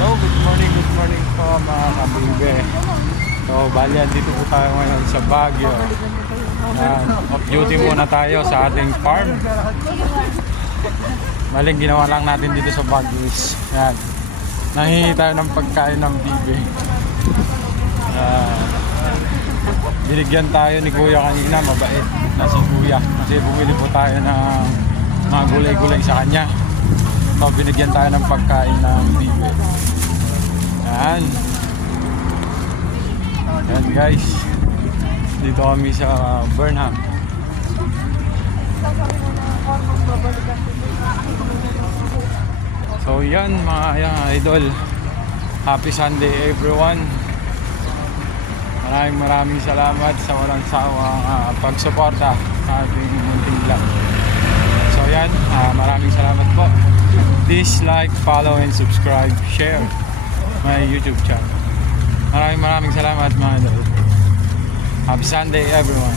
Good morning po mga kabibe. So, bali, dito po tayo ngayon sa Baguio. Yan, off duty muna tayo sa ating farm. Maling ginawa lang natin dito sa Baguio is, yan, nanghihingi tayo ng pagkain ng bibe. Binigyan tayo ni Kuya kanina, mabait na si Kuya. Kasi bumili po tayo ng mga gulay-gulay sa kanya. So, binigyan tayo ng pagkain ng bibe. Yan. Yan guys. Dito kami sa Burnham. So yan mga idol. Happy Sunday everyone. Maraming salamat sa walang sawang pagsuporta sa ating munting vlog. So yan, maraming salamat po. Please like, follow, and subscribe, share my YouTube channel. Maraming salamat mga idol. Happy Sunday everyone.